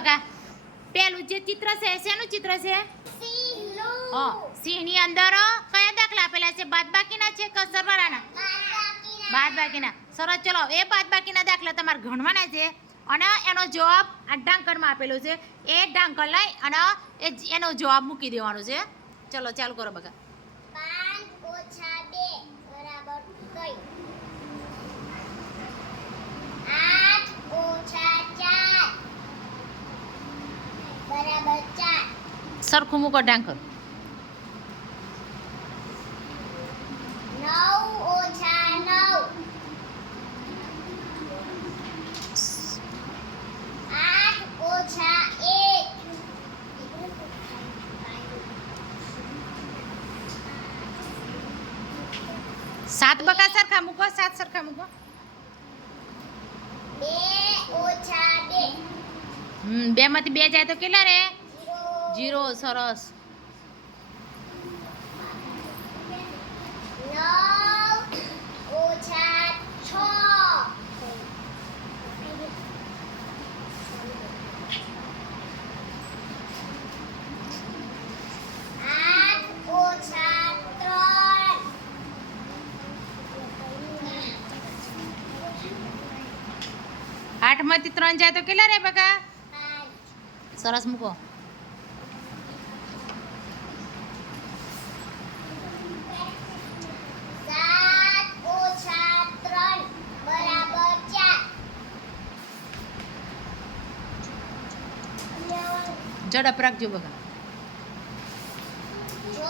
બગા પેલું જે ચિત્ર છે શેનું ચિત્ર છે સિંહની અંદર કયા દાખલા આપેલા છે બાદબાકીના છે કે સરવાળાના બાદબાકીના સરસ ચલો એ બાદબાકીના દાખલા તમારે ગણવાના છે અને એનો જવાબ આ ઢાંકણમાં આપેલો છે એ ઢાંકણ લઈ અને એનો જવાબ મૂકી દેવાનો છે ચલો ચાલુ કરો બગા 5 ઓછા 2 બરાબર કઈ 8 ઓછા 4 બરાબર 4 સરખું મૂકો ઢાંકણ 9 ઓછા 9 8 ઓછા 1 7 બગા સરખા મૂકો 7 સરખા મૂકો 2 ઓછા 2 2 માંથી 2 જાય તો કેટલા રે 0 0 સરસ 9 ઓછા 6 8 ઓછા 3 8 માંથી 3 જાય તો કેટલા રે બગા 5 સરસ મૂકો 7 ઓછા 3 બરાબર 4 ઝડપ રાખજો બગા જો